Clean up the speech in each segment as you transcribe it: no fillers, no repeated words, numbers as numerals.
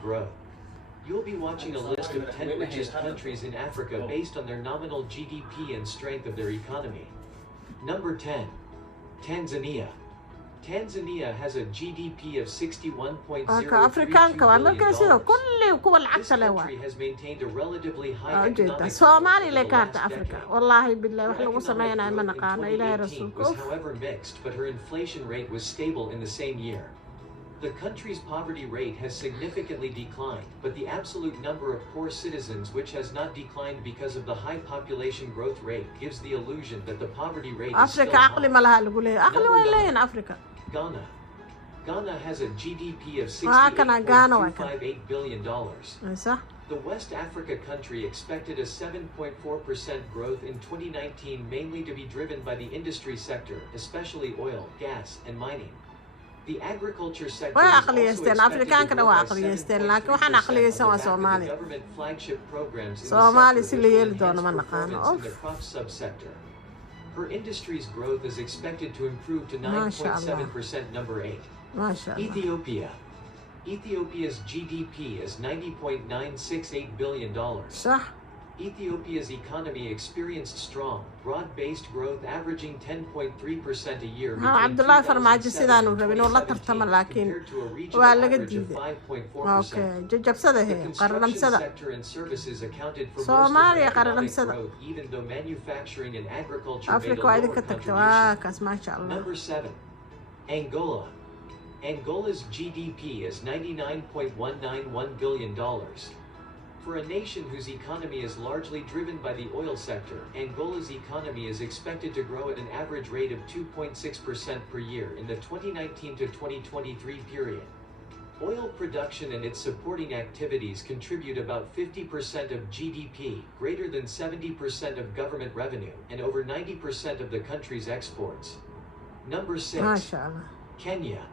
growth. You'll be watching a list of 10 richest countries in Africa based on their nominal GDP and strength of their economy. Number 10. Tanzania. Tanzania has a GDP of 61.032 billion dollars. This country has maintained a relatively high economic growth over the last decade. Her economic growth in 2018 was however mixed, but her inflation rate was stable in the same year. The country's poverty rate has significantly declined, but the absolute number of poor citizens which has not declined because of the high population growth rate gives the illusion that the poverty rate is still high. Ghana. Ghana has a GDP of $68.258 billion. The West Africa country expected a 7.4% growth in 2019, mainly to be driven by the industry sector, especially oil, gas, and mining. The agriculture sector is also expected to grow by 7.3%, the government flagship programs in the sector which will enhance performance in the crop subsector. Her industry's growth is expected to improve to 9.7%. Number 8. Ethiopia. Ethiopia's GDP is $90.968 billion. Ethiopia's economy experienced strong, broad-based growth averaging 10.3% a year between 2007 and 2017 compared to a regional average of 5.4%. The construction sector and services accounted for most of the economic growth, even though manufacturing and agriculture made a lower contribution. Number 7. Angola. Angola's GDP is $99.191 billion. For a nation whose economy is largely driven by the oil sector, Angola's economy is expected to grow at an average rate of 2.6% per year in the 2019 to 2023 period. Oil production and its supporting activities contribute about 50% of GDP, greater than 70% of government revenue, and over 90% of the country's exports. Number 6. Kenya.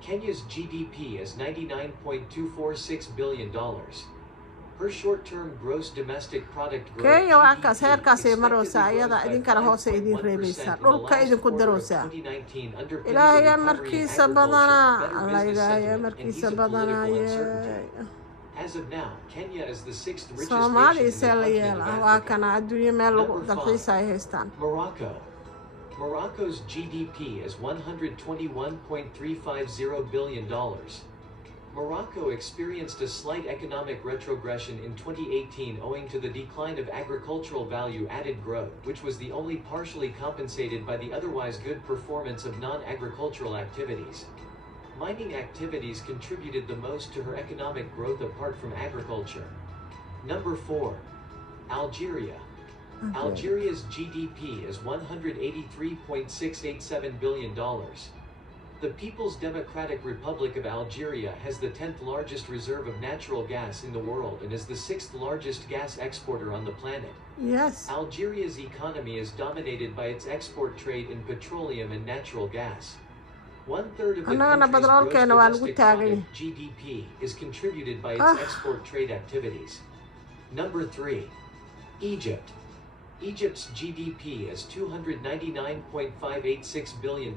Kenya's GDP is $99.246 billion. Her short-term gross domestic product growth GDP is expected to grow by 5.1% in the last quarter of 2019, underpinned by recovery in agriculture, better business sentiment, and ease of political uncertainty. As of now, Kenya is the 6th richest nation in the continent of Africa. Number 5. Morocco. Morocco's GDP is $121.350 billion. Morocco experienced a slight economic retrogression in 2018 owing to the decline of agricultural value-added growth, which was the only partially compensated by the otherwise good performance of non-agricultural activities. Mining activities contributed the most to her economic growth apart from agriculture. Number 4. Algeria. Algeria's GDP is $183.687 billion. The People's Democratic Republic of Algeria has the 10th largest reserve of natural gas in the world and is the 6th largest gas exporter on the planet. Yes. Algeria's economy is dominated by its export trade in petroleum and natural gas. 1/3 of the country's gross domestic product (GDP) is contributed by its export trade activities. Number 3. Egypt. Egypt's GDP is $299.586 billion.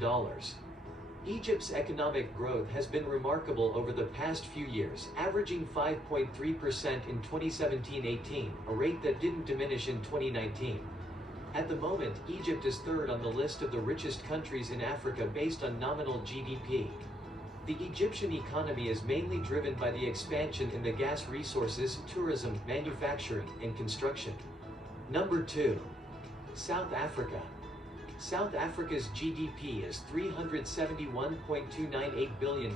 Egypt's economic growth has been remarkable over the past few years, averaging 5.3% in 2017-18, a rate that didn't diminish in 2019. At the moment, Egypt is 3rd on the list of the richest countries in Africa based on nominal GDP. The Egyptian economy is mainly driven by the expansion in the gas resources, tourism, manufacturing, and construction. Number 2. South Africa. South Africa's GDP is $371.298 billion.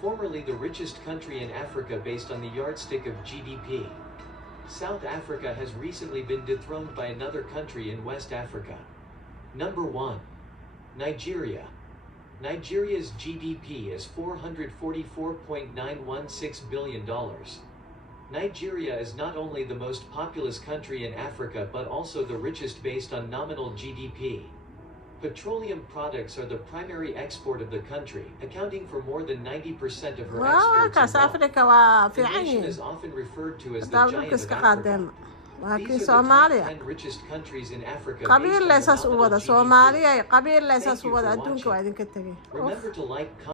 Formerly the richest country in Africa based on the yardstick of GDP. South Africa has recently been dethroned by another country in West Africa. Number 1. Nigeria. Nigeria's GDP is $444.916 billion. Nigeria is not only the most populous country in Africa but also the richest based on nominal GDP. Petroleum products are the primary export of the country, accounting for more than 90% of her exports. The nation is often referred to as the giant of Africa. These are the top 10 richest countries in Africa based on nominal GDP. Thank you for watching. Remember to like,